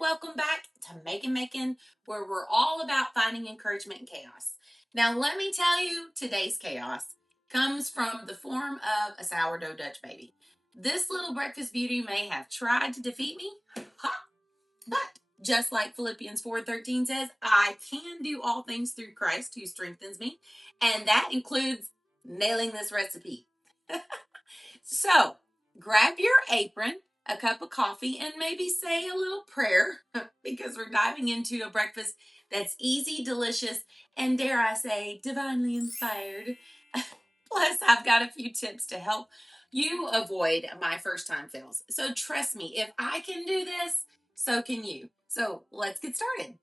welcome back to Making, where we're all about finding encouragement in chaos. Now, let me tell you, today's chaos comes from the form of a sourdough Dutch baby. This little breakfast beauty may have tried to defeat me, but just like Philippians 4:13 says, I can do all things through Christ who strengthens me, and that includes nailing this recipe. So, grab your apron, a cup of coffee, and maybe say a little prayer because we're diving into a breakfast that's easy, delicious, and dare I say, divinely inspired. Plus, I've got a few tips to help you avoid my first time fails. So, trust me, if I can do this, so can you. So, let's get started.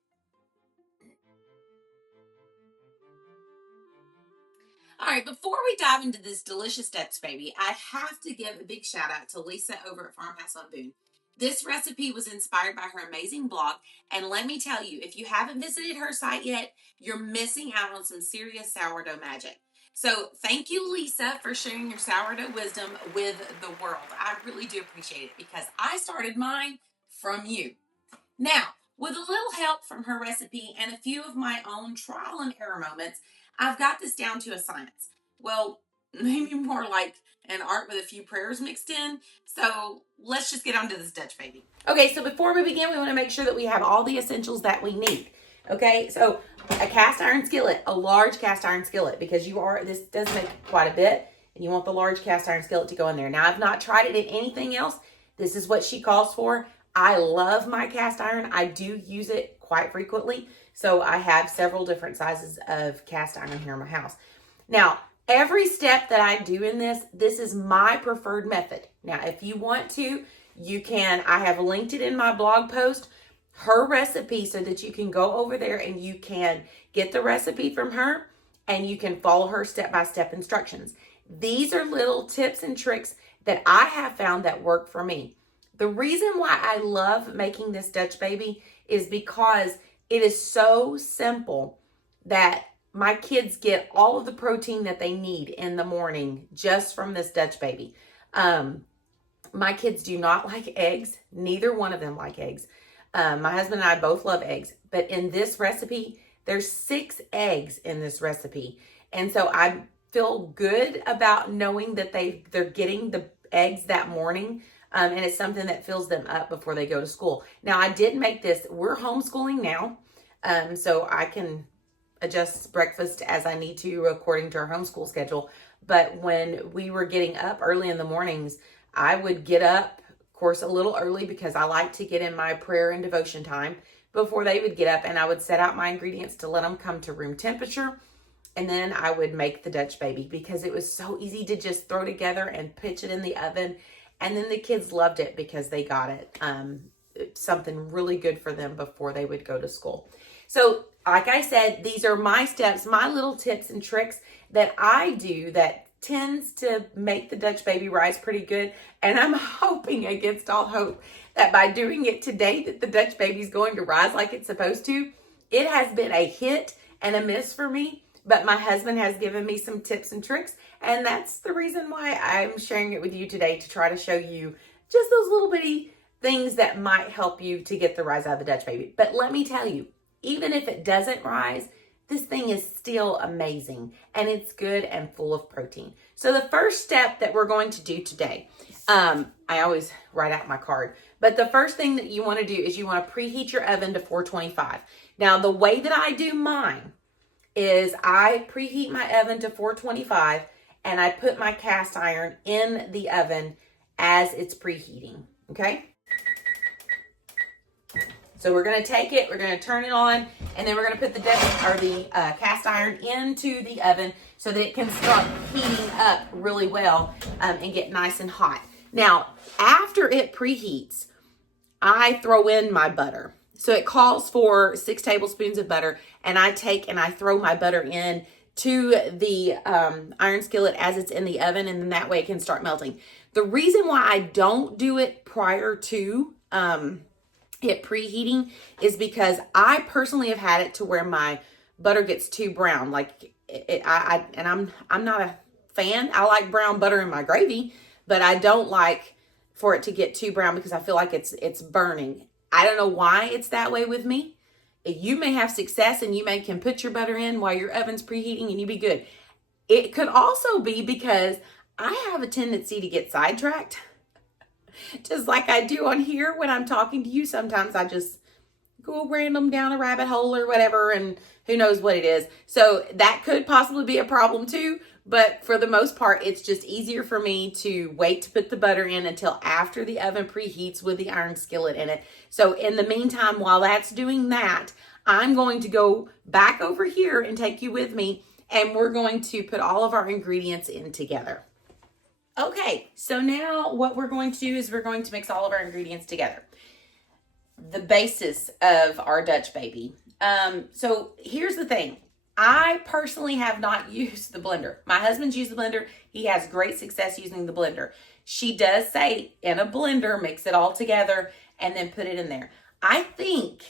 All right, before we dive into this delicious Dutch baby, I have to give a big shout out to Lisa over at Farmhouse on Boone. This recipe was inspired by her amazing blog, and let me tell you, if you haven't visited her site yet, you're missing out on some serious sourdough magic. So thank you, Lisa, for sharing your sourdough wisdom with the world. I really do appreciate it because I started mine from you. Now, with a little help from her recipe and a few of my own trial and error moments, I've got this down to a science. Well, maybe more like an art with a few prayers mixed in. So let's just get on to this Dutch baby. Okay, so before we begin, we want to make sure that we have all the essentials that we need. Okay, so a cast iron skillet, a large cast iron skillet, because this does make quite a bit, and you want the large cast iron skillet to go in there. Now, I've not tried it in anything else. This is what she calls for. I love my cast iron. I do use it quite frequently. So I have several different sizes of cast iron here in my house. Now, every step that I do in this is my preferred method. Now, if you want to, you can. I have linked it in my blog post, her recipe, so that you can go over there and you can get the recipe from her and you can follow her step-by-step instructions. These are little tips and tricks that I have found that work for me. The reason why I love making this Dutch baby is because it is so simple that my kids get all of the protein that they need in the morning just from this Dutch baby. My kids do not like eggs. Neither one of them like eggs. My husband and I both love eggs. But in this recipe, there's 6 eggs in this recipe. And so I feel good about knowing that they're getting the eggs that morning. And it's something that fills them up before they go to school. Now, I did make this. We're homeschooling now, so I can adjust breakfast as I need to according to our homeschool schedule. But when we were getting up early in the mornings, I would get up, of course, a little early because I like to get in my prayer and devotion time before they would get up. And I would set out my ingredients to let them come to room temperature. And then I would make the Dutch baby because it was so easy to just throw together and pitch it in the oven. And then the kids loved it because they got it. Something really good for them before they would go to school. So, like I said, these are my steps, my little tips and tricks that I do that tends to make the Dutch baby rise pretty good. And I'm hoping against all hope that by doing it today that the Dutch baby is going to rise like it's supposed to. It has been a hit and a miss for me. But my husband has given me some tips and tricks, and that's the reason why I'm sharing it with you today, to try to show you just those little bitty things that might help you to get the rise out of the Dutch baby. But let me tell you, even if it doesn't rise, this thing is still amazing, and it's good and full of protein. So the first step that we're going to do today, I always write out my card, but the first thing that you want to do is you want to preheat your oven to 425. Now, the way that I do mine is I preheat my oven to 425 and I put my cast iron in the oven as it's preheating, okay? So we're going to take it, we're going to turn it on, and then we're going to put the cast iron into the oven so that it can start heating up really well and get nice and hot. Now, after it preheats, I throw in my butter. So it calls for 6 tablespoons of butter, and I take and I throw my butter in to the iron skillet as it's in the oven, and then that way it can start melting. The reason why I don't do it prior to it preheating is because I personally have had it to where my butter gets too brown. Like I'm not a fan. I like brown butter in my gravy, but I don't like for it to get too brown because I feel like it's burning. I don't know why it's that way with me. You may have success and you can put your butter in while your oven's preheating and you be good. It could also be because I have a tendency to get sidetracked, just like I do on here when I'm talking to you. Sometimes I just go random down a rabbit hole or whatever, and who knows what it is. So that could possibly be a problem too. But for the most part, it's just easier for me to wait to put the butter in until after the oven preheats with the iron skillet in it. So in the meantime, while that's doing that, I'm going to go back over here and take you with me, and we're going to put all of our ingredients in together. Okay, so now what we're going to do is we're going to mix all of our ingredients together. The basis of our Dutch baby. So here's the thing. I personally have not used the blender. My husband's used the blender. He has great success using the blender. She does say in a blender, mix it all together and then put it in there. I think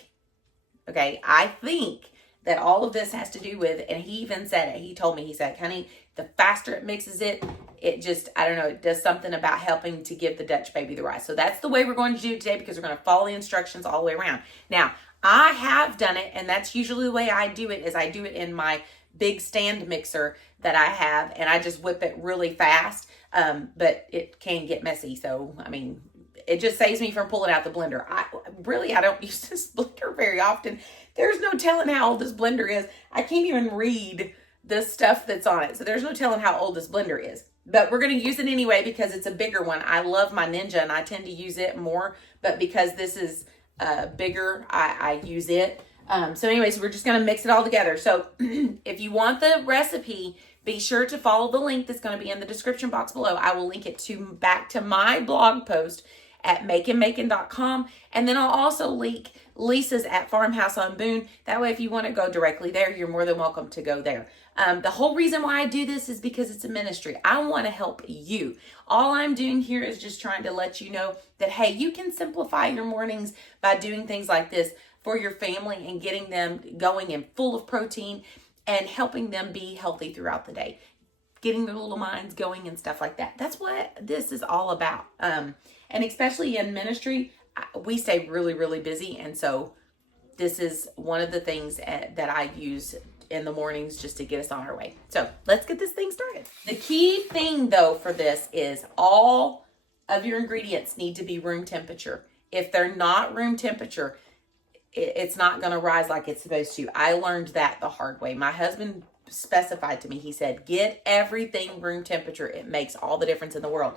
that all of this has to do with, and he even said it, he told me, he said, honey, the faster it mixes it, it just, I don't know, it does something about helping to give the Dutch baby the rise. So that's the way we're going to do it today, because we're going to follow the instructions all the way around. Now, I have done it, and that's usually the way I do it, is I do it in my big stand mixer that I have, and I just whip it really fast, but it can get messy. So, I mean, it just saves me from pulling out the blender. I don't use this blender very often. There's no telling how old this blender is. I can't even read the stuff that's on it. So there's no telling how old this blender is. But we're going to use it anyway because it's a bigger one. I love my Ninja and I tend to use it more. But because this is bigger, I use it. So anyways, we're just going to mix it all together. So if you want the recipe, be sure to follow the link that's going to be in the description box below. I will link it back to my blog post at makeandmaking.com. And then I'll also link Lisa's at Farmhouse on Boone. That way, if you want to go directly there, you're more than welcome to go there. The whole reason why I do this is because it's a ministry. I want to help you. All I'm doing here is just trying to let you know that, hey, you can simplify your mornings by doing things like this for your family and getting them going and full of protein and helping them be healthy throughout the day, getting their little minds going and stuff like that. That's what this is all about. And especially in ministry, we stay really, really busy. And so this is one of the things that I use in the mornings just to get us on our way. So let's get this thing started. The key thing though for this is all of your ingredients need to be room temperature. If they're not room temperature, it's not going to rise like it's supposed to. I learned that the hard way. My husband specified to me, he said, get everything room temperature. It makes all the difference in the world.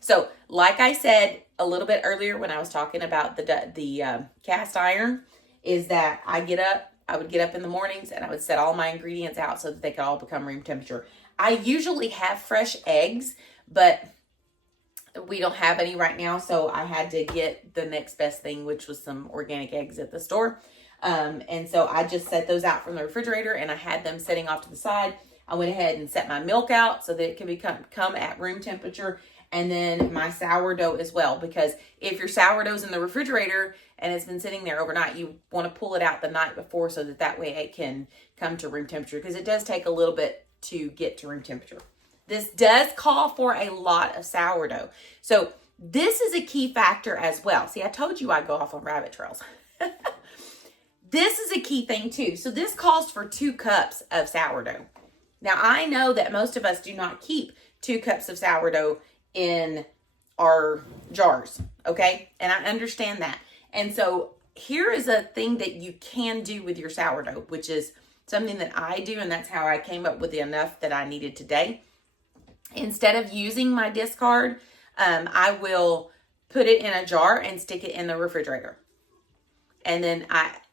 So like I said a little bit earlier when I was talking about the cast iron, is that I would get up in the mornings and I would set all my ingredients out so that they could all become room temperature. I usually have fresh eggs, but we don't have any right now. So I had to get the next best thing, which was some organic eggs at the store. And so I just set those out from the refrigerator and I had them sitting off to the side. I went ahead and set my milk out so that it can come at room temperature. And then my sourdough as well, because if your sourdough's in the refrigerator and it's been sitting there overnight, you want to pull it out the night before so that way it can come to room temperature, because it does take a little bit to get to room temperature. This does call for a lot of sourdough. So this is a key factor as well. See, I told you I'd go off on rabbit trails. This is a key thing too. So this calls for 2 cups of sourdough. Now I know that most of us do not keep 2 cups of sourdough in our jars, okay? And I understand that. And so here is a thing that you can do with your sourdough, which is something that I do, and that's how I came up with the enough that I needed today. Instead of using my discard, I will put it in a jar and stick it in the refrigerator. And then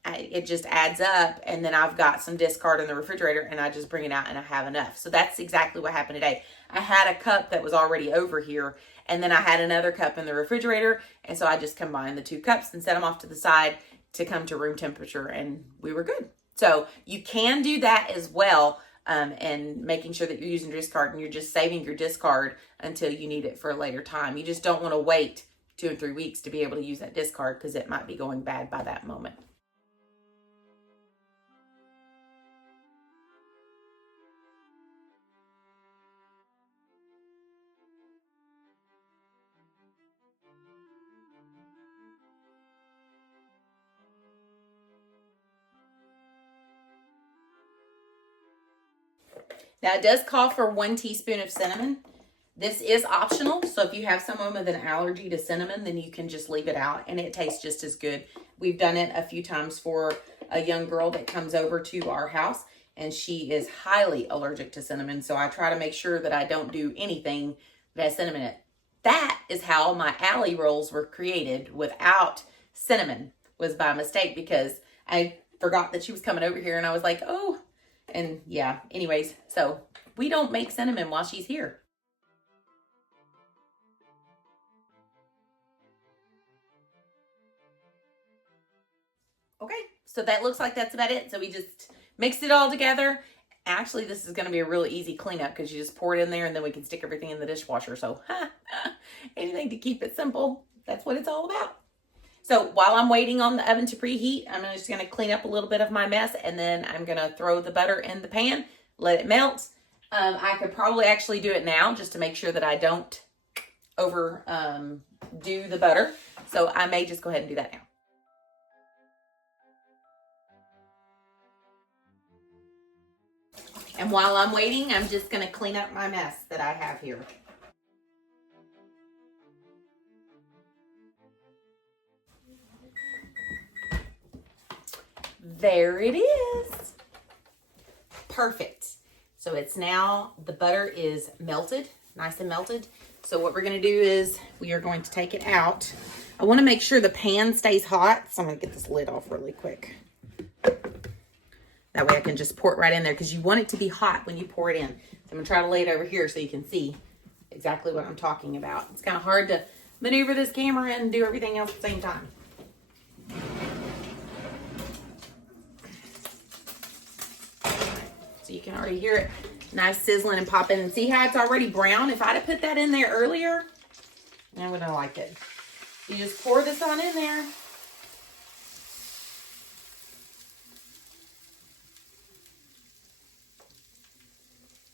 it just adds up, and then I've got some discard in the refrigerator and I just bring it out and I have enough. So that's exactly what happened today. I had a cup that was already over here, and then I had another cup in the refrigerator, and so I just combined the 2 cups and set them off to the side to come to room temperature, and we were good. So you can do that as well, and making sure that you're using discard and you're just saving your discard until you need it for a later time. You just don't want to wait 2 and 3 weeks to be able to use that discard, because it might be going bad by that moment. Now, it does call for 1 teaspoon of cinnamon. This is optional, so if you have someone with an allergy to cinnamon, then you can just leave it out, and it tastes just as good. We've done it a few times for a young girl that comes over to our house, and she is highly allergic to cinnamon, so I try to make sure that I don't do anything that has cinnamon in it. That is how my alley rolls were created without cinnamon, was by mistake, because I forgot that she was coming over here, and I was like, oh, and yeah, anyways, so we don't make cinnamon while she's here. Okay, so that looks like that's about it. So we just mixed it all together. Actually, this is going to be a really easy cleanup because you just pour it in there and then we can stick everything in the dishwasher. So anything to keep it simple. That's what it's all about. So while I'm waiting on the oven to preheat, I'm just going to clean up a little bit of my mess, and then I'm going to throw the butter in the pan, let it melt. I could probably actually do it now just to make sure that I don't over do the butter. So I may just go ahead and do that now. And while I'm waiting, I'm just going to clean up my mess that I have here. There it is. Perfect. So it's now, the butter is melted, nice and melted. So what we're going to do is we are going to take it out. I want to make sure the pan stays hot, so I'm going to get this lid off really quick. That way I can just pour it right in there, because you want it to be hot when you pour it in. So I'm going to try to lay it over here so you can see exactly what I'm talking about. It's kind of hard to maneuver this camera and do everything else at the same time. So you can already hear it nice sizzling and popping. And see how it's already brown? If I'd have put that in there earlier, I wouldn't have liked it. You just pour this on in there.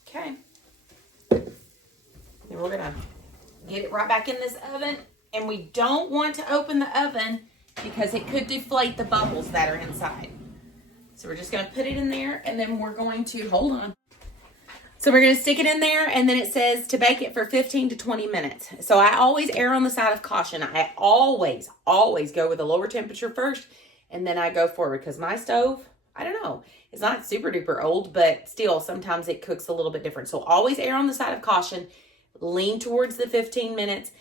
Okay. Then we're gonna get it right back in this oven, and we don't want to open the oven because it could deflate the bubbles that are inside. So we're just gonna put it in there, and then we're going to, hold on. So we're gonna stick it in there, and then it says to bake it for 15 to 20 minutes. So I always err on the side of caution. I always go with a lower temperature first, and then I go forward, because my stove, I don't know, it's not super duper old, but still sometimes it cooks a little bit different. So always err on the side of caution, lean towards the 15 minutes,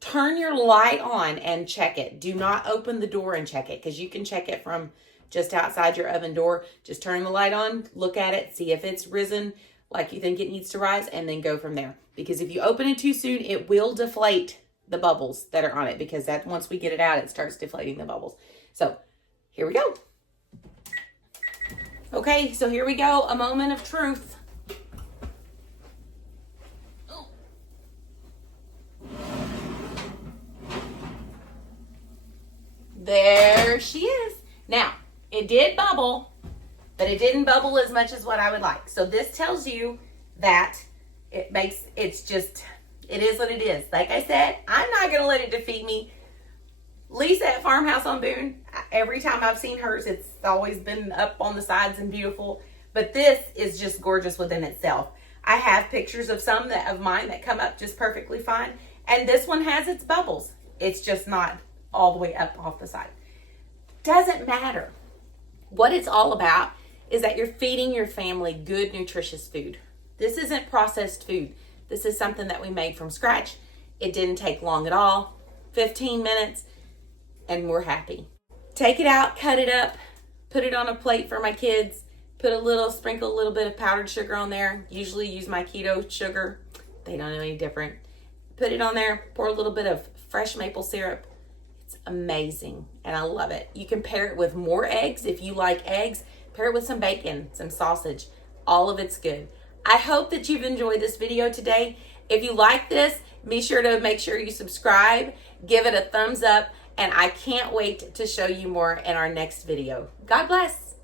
turn your light on and check it. Do not open the door and check it, because you can check it from just outside your oven door. Just turn the light on, look at it, see if it's risen like you think it needs to rise, and then go from there. Because if you open it too soon, it will deflate the bubbles that are on it, because that once we get it out, it starts deflating the bubbles. So here we go. Okay, so here we go, a moment of truth. There she is. Now, it did bubble, but it didn't bubble as much as what I would like. So this tells you that it is what it is. Like I said, I'm not going to let it defeat me. Lisa at Farmhouse on Boone, every time I've seen hers, it's always been up on the sides and beautiful. But this is just gorgeous within itself. I have pictures of some of mine that come up just perfectly fine. And this one has its bubbles. It's just not all the way up off the side. Doesn't matter. What it's all about is that you're feeding your family good, nutritious food. This isn't processed food. This is something that we made from scratch. It didn't take long at all. 15 minutes. And we're happy. Take it out, cut it up, put it on a plate for my kids, sprinkle a little bit of powdered sugar on there. Usually use my keto sugar. They don't know any different. Put it on there, pour a little bit of fresh maple syrup. It's amazing, and I love it. You can pair it with more eggs if you like eggs. Pair it with some bacon, some sausage. All of it's good. I hope that you've enjoyed this video today. If you like this, be sure to make sure you subscribe, give it a thumbs up, and I can't wait to show you more in our next video. God bless.